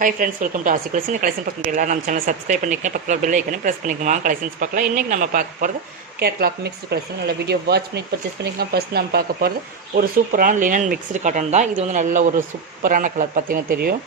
Hi friends, welcome to ஆசி collection. Collection பார்க்க எல்லாம் நம்ம சேனல் சப்ஸ்கிரைப் பண்ணிக்கங்க, பக்கத்தில் பெல் ஐக்கனை ப்ரெஸ் பண்ணிக்கோங்க. கலெக்ஷன்ஸ் பார்க்கலாம். இன்றைக்கி நம்ம பார்க்க போகிறது கேட்லாக் மிக்ஸ்டு கலெக்ஷன். நல்ல வீடியோ வாட்ச் பண்ணி பர்ச்சேஸ் பண்ணிக்கலாம். ஃபஸ்ட் நம்ம பார்க்க போகிறது ஒரு சூப்பரான லினன் மிக்ஸ்டு காட்டன் தான். இது வந்து நல்ல ஒரு சூப்பரான கலர், பார்த்தீங்கன்னா தெரியும்.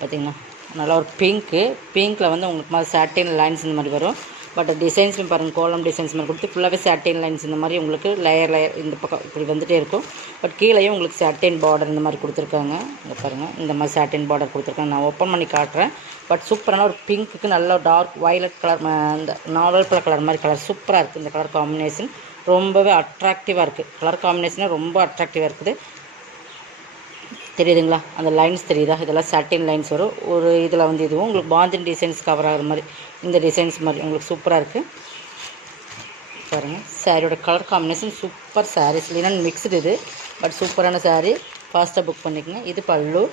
பார்த்திங்கன்னா நல்லா ஒரு பிங்க்கில் வந்து உங்களுக்கு மாதிரி சாட்டின் லைன்ஸ் இந்த மாதிரி வரும். பட் டிசைன்ஸ்லையும் பாருங்கள், கோலம் டிசைன்ஸ் மாதிரி கொடுத்து ஃபுல்லாகவே சாட்டின் லைன்ஸ் இந்த மாதிரி உங்களுக்கு லேயர் இந்த பக்கம் இப்படி வந்துகிட்டே இருக்கும். பட் கீழேயும் உங்களுக்கு சாட்டின் பார்டர் இந்த மாதிரி கொடுத்துருக்காங்க. இங்கே பாருங்கள், இந்த மாதிரி சாட்டின் பார்டர் கொடுத்துருக்காங்க. நான் ஓப்பன் பண்ணி காட்டுறேன். பட் சூப்பரான ஒரு பிங்க்குக்கு நல்ல டார்க் வயலட் கலர், இந்த நாவல் கலர் மாதிரி கலர் சூப்பராக இருக்குது. இந்த கலர் காம்பினேஷன் ரொம்பவே அட்ராக்டிவாக இருக்குது. கலர் காம்பினேஷனாக ரொம்ப அட்ராக்டிவாக இருக்குது. தெரியுதுங்களா? அந்த லைன்ஸ் தெரியுதா? இதெல்லாம் சாட்டின் லைன்ஸ் வரும். ஒரு இதில் வந்து இதுவும் உங்களுக்கு பாந்தின் டிசைன்ஸ் கவர் ஆகிற மாதிரி இந்த டிசைன்ஸ் மாதிரி உங்களுக்கு சூப்பராக இருக்குது. பாருங்கள், சாரியோட colour combination super. Saris linen mixed இது, பட் சூப்பரான சாரீ. ஃபாஸ்ட்டாக புக் பண்ணிக்கங்க. இது பல்லு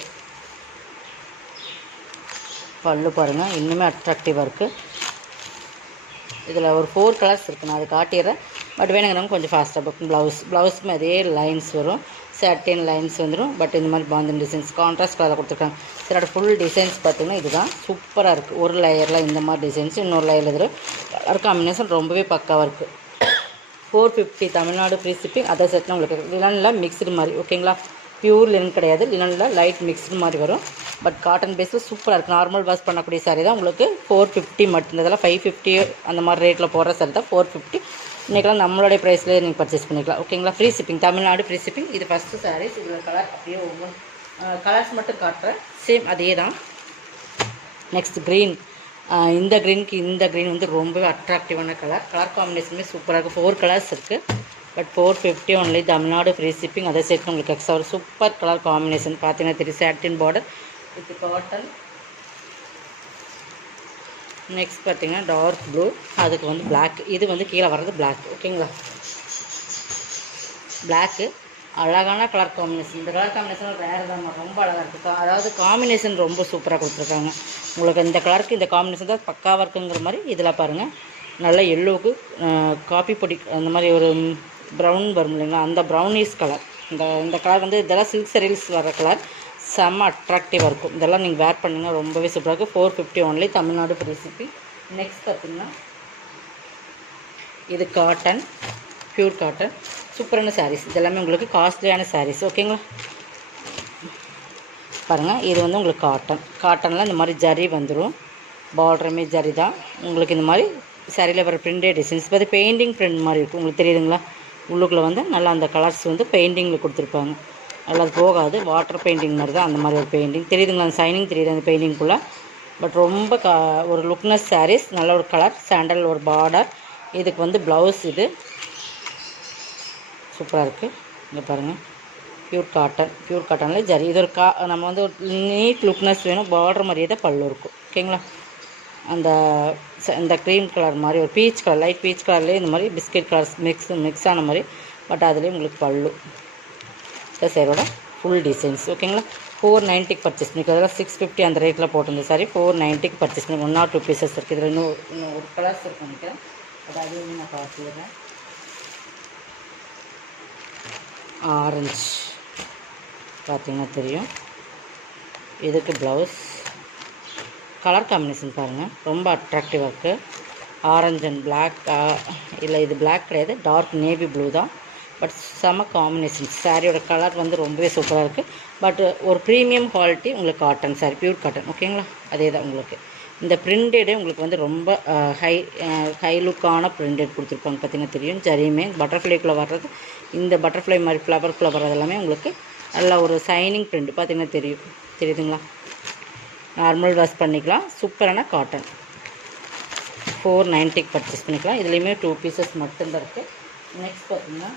பாருங்கள், இன்னுமே அட்ராக்டிவாக இருக்குது. இதில் ஒரு 4 கலர்ஸ் இருக்குது, நான் அதை காட்டிடுறேன். பட் வேணுங்கிறவங்க கொஞ்சம் ஃபாஸ்ட்டாக புக். ப்ளவுஸுக்கும் அதே லைன்ஸ் வரும், சாட்டின் லைன்ஸ் வந்துடும். பட் இந்த மாதிரி பாந்தன் டிசைன்ஸ் கான்ட்ராஸ்ட் கலரில் கொடுத்துருக்காங்க. சிலோட ஃபுல் டிசைன்ஸ் பார்த்திங்கன்னா இதுதான் சூப்பராக இருக்குது. ஒரு லேயரில் இந்த மாதிரி டிசைன்ஸ், இன்னொரு லேயரில் இது கலர் காம்பினேஷன் ரொம்பவே பக்காவாக இருக்குது. 450 தமிழ்நாடு ஃப்ரீ ஷிப்பிங். அதை செட்னா உங்களுக்கு லினனில் மிக்ஸ்டு மாதிரி, ஓகேங்களா? பியூர் லினன் கிடையாது, லினனில் லைட் மிக்ஸ்டு மாதிரி வரும். பட் காட்டன் பேஸில் சூப்பராக இருக்குது. நார்மல் வாஷ் பண்ணக்கூடிய சாரி தான் உங்களுக்கு 450 மட்டும். இதெல்லாம் 550 அந்த மாதிரி ரேட்டில் போடுற சாரி தான் 450. இன்றைக்கெல்லாம் நம்மளுடைய ப்ரைஸ்லேயே நீங்கள் பர்ச்சேஸ் பண்ணிக்கலாம், ஓகேங்களா? Free shipping, Tamil Nadu free shipping. இது ஃபஸ்ட்டு சாரீஸ். இதில் கலர் அப்படியே ஒவ்வொரு கலர்ஸ் மட்டும் காட்டுறேன், சேம் அதே தான். Next green. இந்த க்ரீன் வந்து ரொம்பவே அட்ராக்டிவான கலர் காம்பினேஷனுமே சூப்பராக இருக்குது. 4 கலர்ஸ் இருக்குது. But 450 only, Tamil Nadu free shipping. அதை சேர்த்து உங்களுக்கு எக்ஸ்ட்ரா ஒரு சூப்பர் கலர் காம்பினேஷன் பார்த்தீங்கன்னா தெரியும். சாட்டின் பார்டர் வித் காட்டன். நெக்ஸ்ட் பார்த்தீங்கன்னா டார்க் ப்ளூ, அதுக்கு வந்து பிளாக். இது வந்து கீழே வர்றது பிளாக், ஓகேங்களா? பிளாக்கு அழகான கலர் காம்பினேஷன். இந்த கலர் காம்பினேஷன் வேறு தான், ரொம்ப அழகாக இருக்குது. அதாவது காம்பினேஷன் ரொம்ப சூப்பராக கொடுத்துருக்காங்க. உங்களுக்கு இந்த கலருக்கு இந்த காம்பினேஷன் தான் பக்காவாக இருக்குங்கிற மாதிரி. இதில் பாருங்கள், நல்ல எல்லோவுக்கு காப்பி பொடி அந்த மாதிரி ஒரு ப்ரௌன் வரும் இல்லைங்களா, அந்த ப்ரௌனிஷ் கலர். இந்த கலர் வந்து இதெல்லாம் சில்க் சரில்ஸ் வர கலர், செம்ம அட்ராக்டிவாக இருக்கும். இதெல்லாம் நீங்கள் வேர் பண்ணிங்கன்னா ரொம்பவே சூப்பராக இருக்குது. 450 only, Tamil Nadu free shipping. Next பார்த்திங்கன்னா இது காட்டன், பியூர் காட்டன், சூப்பரான சாரீஸ். இதெல்லாமே உங்களுக்கு காஸ்ட்லியான சாரீஸ், ஓகேங்களா? பாருங்கள், இது வந்து உங்களுக்கு காட்டனில் இந்த மாதிரி ஜரி வந்துடும். பார்டருமே ஜரி தான். உங்களுக்கு இந்த மாதிரி சாரியில் வர பிரிண்டே டிசைன்ஸ் பார்த்து பெயிண்டிங் பிரிண்ட் மாதிரி இருக்கும். உங்களுக்கு தெரியுதுங்களா? உள்ளுக்குள்ளே வந்து நல்லா அந்த கலர்ஸ் வந்து பெயிண்டிங்கில் கொடுத்துருப்பாங்க. நல்லா போகாது, வாட்டர் பெயிண்டிங் மாதிரி தான். அந்த மாதிரி ஒரு பெயிண்டிங் தெரியுதுங்களா? அந்த சைனிங் தெரியுது அந்த பெயிண்டிங்குள்ளே. பட் ரொம்ப ஒரு லுக்னஸ் சாரீஸ். நல்ல ஒரு கலர் சாண்டல், ஒரு பார்டர். இதுக்கு வந்து ப்ளவுஸ் இது சூப்பராக இருக்குது. இங்கே பாருங்கள், பியூர் காட்டனில் ஜரி. இது ஒரு நம்ம வந்து ஒரு நீட் லுக்னஸ் வேணும். பார்டர் மாதிரியே தான் பல்லு இருக்கும், ஓகேங்களா? இந்த க்ரீம் கலர் மாதிரி ஒரு பீச் கலர், லைட் பீச் கலர்லேயே இந்த மாதிரி பிஸ்கெட் கலர்ஸ் மிக்ஸ் ஆன மாதிரி. பட் அதுலேயும் உங்களுக்கு பல்லு. இந்த சேரோட ஃபுல் டிசைன்ஸ், ஓகேங்களா? 490க்கு பர்ச்சேஸ் பண்ணிக்கலாம். அதெல்லாம் 650 அந்த ரேட்டில் போட்டிருந்த சாரி 490க்கு பர்ச்சேஸ் பண்ணி 1 or 2 பீசஸ் இருக்குது. இதில் இன்னும் ஒரு கலர்ஸ் இருக்கு நினைக்கிறேன். அதாவது நான் பார்த்துக்கிறேன். ஆரஞ்சு பார்த்தீங்கன்னா தெரியும். இதுக்கு ப்ளவுஸ் கலர் காம்பினேஷன் பாருங்கள், ரொம்ப அட்ராக்டிவாக இருக்குது. Orange and black. இல்லை, இது பிளாக் கிடையாது, டார்க் நேவி ப்ளூ தான். பட் செம காம்பினேஷன். சாரியோட கலர் வந்து ரொம்பவே சூப்பராக இருக்குது. பட் ஒரு ப்ரீமியம் குவாலிட்டி உங்களுக்கு காட்டன் சாரி, பியூர் காட்டன், ஓகேங்களா? அதே தான் உங்களுக்கு. இந்த பிரிண்டடே உங்களுக்கு வந்து ரொம்ப ஹை லுக்கான பிரிண்டட் கொடுத்துருப்பாங்க. பார்த்திங்கன்னா தெரியும். ஜரியுமே பட்டர்ஃப்ளைக்குள்ளே வர்றது, இந்த பட்டர்ஃப்ளை மாதிரி ஃப்ளவருக்குள்ளே வர்றது எல்லாமே உங்களுக்கு நல்லா ஒரு சைனிங் பிரிண்ட் பார்த்திங்கன்னா தெரியுதுங்களா? நார்மல் வாஷ் பண்ணிக்கலாம். சூப்பரான காட்டன். 490க்கு பர்ச்சேஸ் பண்ணிக்கலாம். இதுலேயுமே 2 பீசஸ் மட்டும்தான் இருக்குது. நெக்ஸ்ட் பார்த்திங்கன்னா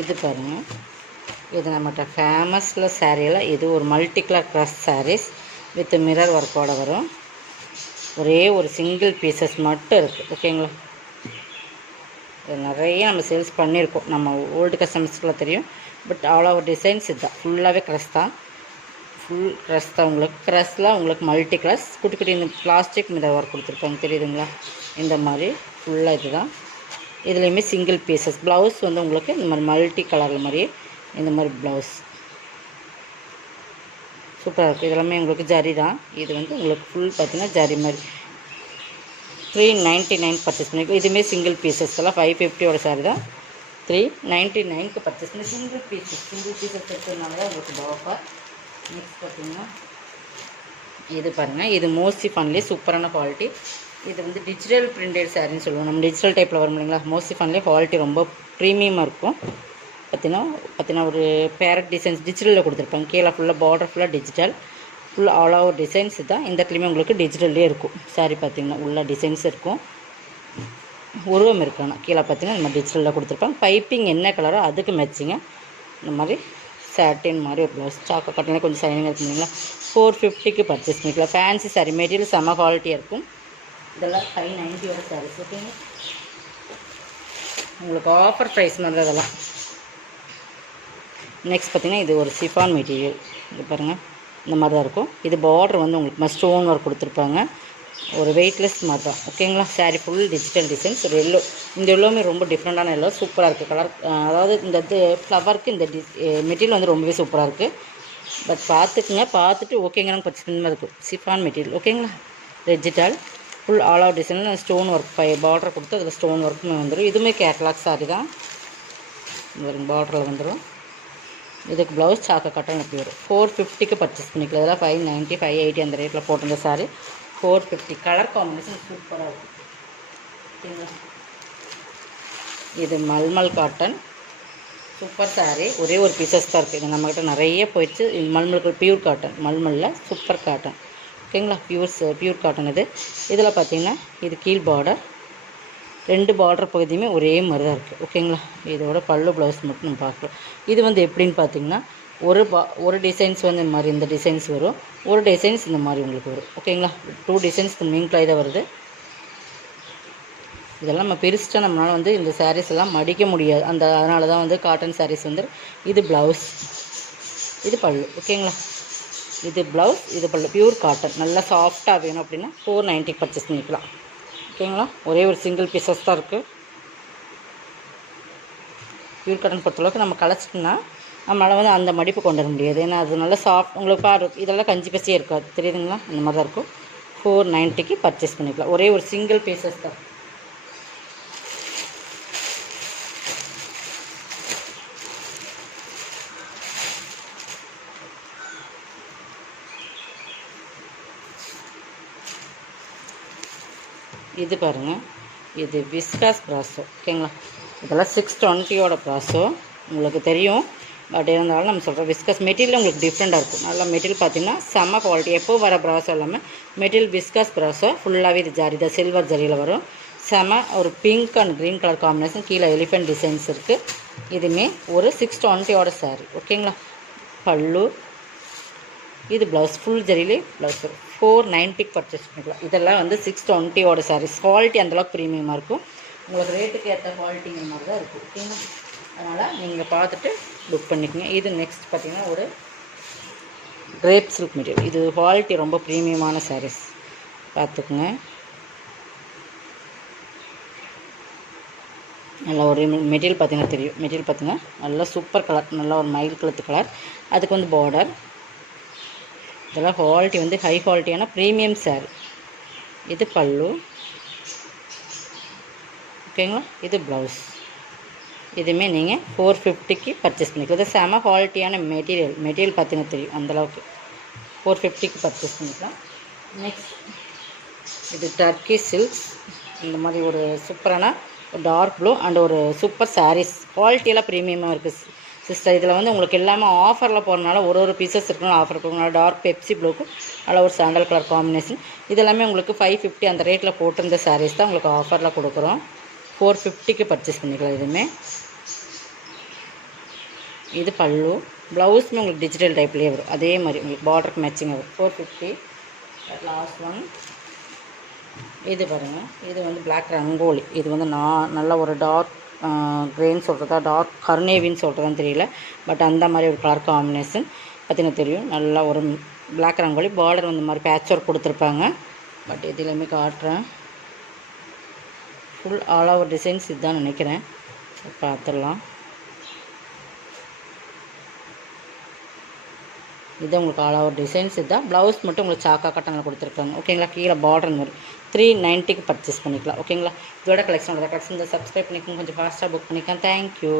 இது பாருங்கள். இது நம்மகிட்ட ஃபேமஸில் சாரியெல்லாம் இது ஒரு multi colour cross saris with mirror ஒர்க்கோடு வரும். ஒரே ஒரு சிங்கிள் பீசஸ் மட்டும் இருக்குது, ஓகேங்களா? இது நிறைய நம்ம சேல்ஸ் பண்ணியிருக்கோம். நம்ம ஓல்டு கஸ்டமர்ஸ்க்குலாம் தெரியும். பட் அவ்வளோ டிசைன்ஸ் இதுதான். ஃபுல்லாகவே க்ரஷ் தான். ஃபுல் க்ரஷ் தான். உங்களுக்கு க்ரஷில் உங்களுக்கு மல்டி க்ரஷ் குட்டி இந்த பிளாஸ்டிக் மிரர் ஒர்க் கொடுத்துருப்பாங்க, தெரியுதுங்களா? இந்த மாதிரி ஃபுல்லாக இது தான். இதுலேயுமே சிங்கிள் பீசஸ். ப்ளவுஸ் வந்து உங்களுக்கு இந்த மாதிரி மல்டி கலரில் மாதிரியே இந்த மாதிரி ப்ளவுஸ் சூப்பராக இருக்குது. இதெல்லாமே உங்களுக்கு ஜரி தான். இது வந்து உங்களுக்கு ஃபுல் பார்த்திங்கன்னா ஜரி மாதிரி 399 பர்ச்சேஸ் பண்ணிக்கோ. இதுவுமே சிங்கிள் பீசஸ் எல்லாம் 550 சாரி தான். 399க்கு பர்ச்சேஸ் பண்ணி சிங்கிள் பீசஸ் எடுத்ததுனால தான் உங்களுக்கு ஆஃபர். நெக்ஸ்ட் பார்த்திங்கன்னா இது பாருங்கள், இது மோஸ்ட்லி ஃபன்லேயே சூப்பரான குவாலிட்டி. இது வந்து டிஜிட்டல் பிரிண்டட் சாரின்னு சொல்லுவோம். நம்ம டிஜிட்டல் டைப்பில் வரும் இல்லைங்களா. மோஸ்ட்லி ஃபன்லேயே குவாலிட்டி ரொம்ப ப்ரீமியமாக இருக்கும். பார்த்தீங்கன்னா ஒரு பேரட் டிசைன்ஸ் டிஜிட்டலில் கொடுத்துருப்பாங்க. கீழே ஃபுல்லாக பார்டர் ஃபுல்லாக digital, full all over designs தான். இந்த இடத்துலையுமே உங்களுக்கு டிஜிட்டல்லே இருக்கும் சாரி. பார்த்திங்கன்னா உள்ள டிசைன்ஸ் இருக்கும், உருவம் இருக்கானா கீழே பார்த்திங்கன்னா நம்ம டிஜிட்டலில் கொடுத்துருப்பாங்க. பைப்பிங் என்ன கலரோ அதுக்கு மேட்சிங்க இந்த மாதிரி சாட்டின் மாதிரி ஒரு ப்ளவுஸ். சாக்கோ காட்டனே கொஞ்சம் சைனிங்காக இருக்கும் இல்லைங்களா. 450க்கு பர்ச்சேஸ் பண்ணிக்கலாம். ஃபேன்சி சாரி மெட்டீரியல் செம்ம குவாலிட்டியாக இருக்கும். இதெல்லாம் 590 சாரீஸ். ஓகேங்க, உங்களுக்கு ஆஃபர் ப்ரைஸ் மாதிரி தான் இதெல்லாம். நெக்ஸ்ட் பார்த்திங்கன்னா இது ஒரு சிஃபான் மெட்டீரியல். இது பாருங்கள், இந்த மாதிரி தான் இருக்கும். இது பார்டர் வந்து உங்களுக்கு ஸ்டோன் ஒர்க் கொடுத்துருப்பாங்க. ஒரு வெயிட்லெஸ் மாதிரி தான். ஓகேங்களா. Sari full digital designs. ஒரு எல்லோ, இந்த எல்லோவுமே ரொம்ப டிஃப்ரெண்ட்டான எல்லோ, சூப்பராக இருக்குது கலர். அதாவது இந்த ஃப்ளவருக்கு இந்த மெட்டீரியல் வந்து ரொம்பவே சூப்பராக இருக்குது. பட் பார்த்துக்குங்க, பார்த்துட்டு ஓகேங்க பர்ச்சேஸ் பண்ணி மாதிரி இருக்கும். Chiffon material. ஓகேங்களா. டிஜிட்டல் ஃபுல் ஆல் அவுட் டிசைனில் ஸ்டோன் ஒர்க் பார்டர் கொடுத்து அதில் ஸ்டோன் ஒர்க்குமே வந்துடும். இதுவுமே கேட்லாக் சாரி தான். பார்டரில் வந்துடும். இதுக்கு ப்ளவுஸ் சாக்கோ காட்டன் எப்படி வரும். 450க்கு பர்ச்சேஸ் பண்ணிக்கலாம். இதெல்லாம் 590 580 அந்த ரேட்டில் போட்டிருந்த சாரி 450. கலர் காம்பினேஷன் சூப்பராக இருக்கும். ஓகேங்களா. இது மல்மல் காட்டன் சூப்பர் சாரி. ஒரே ஒரு பீசஸ் தான் இருக்குது. இது நம்மக்கிட்ட நிறைய போயிடுச்சு. இது மல்மலுக்கு பியூர் காட்டன், மல்மலில் சூப்பர் காட்டன். ஓகேங்களா. பியூர் காட்டன் இது. இதில் பார்த்திங்கன்னா இது கீழ் பார்டர், 2 பார்டர் பகுதியுமே ஒரே மாதிரி தான் இருக்குது. ஓகேங்களா. இதோட பல்லு ப்ளவுஸ் மட்டும் நம்ம பார்க்கலாம். இது வந்து எப்படின்னு பார்த்திங்கன்னா ஒரு டிசைன்ஸ் வந்து இந்த மாதிரி இந்த டிசைன்ஸ் வரும், ஒரு டிசைன்ஸ் இந்த மாதிரி உங்களுக்கு வரும். ஓகேங்களா. 2 டிசைன்ஸ் மீன்குள்ளாக தான் வருது. இதெல்லாம் நம்ம பிரிச்சுட்டா நம்மளால் வந்து இந்த சாரீஸ் எல்லாம் மடிக்க முடியாது. அதனால தான் வந்து காட்டன் சாரீஸ் வந்து இது ப்ளவுஸ், இது பல்லு. ஓகேங்களா. இது ப்ளவுஸ், இது பல்லு. பியூர் காட்டன் நல்லா சாஃப்டாக வேணும் அப்படின்னா 490 பர்ச்சேஸ் பண்ணிக்கலாம். ஓகேங்களா. ஒரே ஒரு சிங்கிள் பீசஸ் தான் இருக்குது. பியூர் காட்டன் பொறுத்தளவுக்கு நம்ம கலைச்சிட்டோம்னா நம்மளால் வந்து அந்த மடிப்பு கொண்டு வர முடியாது. ஏன்னா அது நல்லா சாஃப்ட். உங்களுக்கு பாரு, இதெல்லாம் கஞ்சி பசியே இருக்காது, தெரியுதுங்களா. அந்த மாதிரி தான் இருக்கும். 490க்கு பர்ச்சேஸ் பண்ணிக்கலாம். ஒரே ஒரு சிங்கிள் பீசஸ் தான். இது பாருங்கள், இது விஸ்காஸ் ப்ராஸோ. ஓகேங்களா. இதெல்லாம் 620 ப்ராஸோ உங்களுக்கு தெரியும். பட் இருந்தாலும் நம்ம சொல்கிறோம் விஸ்காஸ் மெட்டீரியல் உங்களுக்கு டிஃப்ரெண்ட்டாக இருக்கும். நல்லா மெட்டீரியல் பார்த்திங்கன்னா செம்ம குவாலிட்டி. எப்போ வர ப்ராஸோ இல்லாமல் மெட்டீரியல் விஸ்காஸ் ப்ராஸோ ஃபுல்லாகவே இது ஜரி தான், சில்வர் ஜரியில் வரும். செம்ம ஒரு pink and green colour combination. கீழே எலிஃபென்ட் டிசைன்ஸ் இருக்குது. இதுவுமே ஒரு 620 சாரி. ஓகேங்களா. பல்லு, இது ப்ளவுஸ் ஃபுல் ஜரியிலே ப்ளவுஸ் வரும். 490க்கு பர்ச்சேஸ் பண்ணிக்கலாம். இதெல்லாம் வந்து 620 சாரீஸ். குவாலிட்டி அந்தளவுக்கு ப்ரீமியமாக இருக்கும். உங்களுக்கு ரேட்டுக்கு ஏற்ற குவாலிட்டிங்கிற மாதிரி தான் இருக்கும். ஓகேங்களா. அதனால் நீங்கள் பார்த்துட்டு புக் பண்ணிக்கோங்க. இது நெக்ஸ்ட் பார்த்திங்கன்னா ஒரு கிரேப் சில்க் மெட்டீரியல். இது குவாலிட்டி ரொம்ப ப்ரீமியமான சாரீஸ், பார்த்துக்குங்க. நல்லா ஒரு மெட்டீரியல் பார்த்திங்கன்னா தெரியும். மெட்டீரியல் பார்த்திங்கன்னா நல்லா சூப்பர் கலர், நல்லா ஒரு மயில் கலத்து கலர். அதுக்கு வந்து பார்டர். இதெல்லாம் குவாலிட்டி வந்து ஹை குவாலிட்டியான ப்ரீமியம் சாரி. இது பல்லு. ஓகேங்களா. இது ப்ளவுஸ். இதுவுமே நீங்கள் 450க்கு பர்ச்சேஸ் பண்ணிக்கலாம். இது செம குவாலிட்டியான மெட்டீரியல் பார்த்தீங்கன்னா தெரியும் அந்தளவுக்கு. 450க்கு பர்ச்சேஸ் பண்ணிக்கலாம். நெக்ஸ்ட் இது டர்க்கி சில்க்ஸ். இந்த மாதிரி ஒரு சூப்பரான டார்க் ப்ளூ அண்ட் ஒரு சூப்பர் சாரீஸ். குவாலிட்டியெல்லாம் ப்ரீமியமாக இருக்குது சிஸ்டர். இதில் வந்து உங்களுக்கு எல்லாமே ஆஃபரில் போகிறனால ஒரு பீசஸ் இருக்கணும் ஆஃபர் போகிறனால. டார்க் பெப்சி ப்ளூக்கும் நல்லா ஒரு சாண்டல் கலர் காம்பினேஷன். இதெல்லாமே உங்களுக்கு 550 அந்த ரேட்டில் போட்டிருந்த சாரீஸ் தான் உங்களுக்கு ஆஃபரில் கொடுக்குறோம். 450க்கு பர்ச்சேஸ் பண்ணிக்கலாம். இதுவுமே இது பல்லு. ப்ளவுஸுமே உங்களுக்கு டிஜிட்டல் டைப்லேயே வரும். அதே மாதிரி உங்களுக்கு பார்டருக்கு மேட்சிங் வரும். 450. லாஸ்ட் ஒன் இது பாருங்கள். இது வந்து பிளாக் ரங்கோலி. இது வந்து நல்ல ஒரு டார்க் க்ரேன்னு சொல்கிறதா டார்க் கருநேவின்னு சொல்கிறதான்னு தெரியல. பட் அந்த மாதிரி ஒரு கலர் காம்பினேஷன் பார்த்திங்கன்னா தெரியும். நல்லா ஒரு பிளாக் ரங்கோலி. பார்டர் வந்து மாதிரி பேட்ச் ஒர்க் கொடுத்துருப்பாங்க. பட் இதுலேயுமே காட்டுறேன். ஃபுல் ஆல் ஓவர் டிசைன்ஸ் இதுதான் நினைக்கிறேன். பார்த்துடலாம். இது உங்களுக்கு ஆல் ஓவர் டிசைன்ஸ் இதுதான். ப்ளவுஸ் மட்டும் உங்களுக்கு சாக்கா கட்டனில் கொடுத்துருக்காங்க. ஓகேங்களா, கீழே பார்டர் மாதிரி 390க்கு பர்ச்சேஸ் பண்ணிக்கலாம். ஓகேங்களா, இதோட கலெக்ஷன் இந்த சப்ஸ்கிரைப் பண்ணிக்கோங்க, கொஞ்சம் ஃபாஸ்ட்டாக புக் பண்ணிக்கலாம். தேங்க்யூ.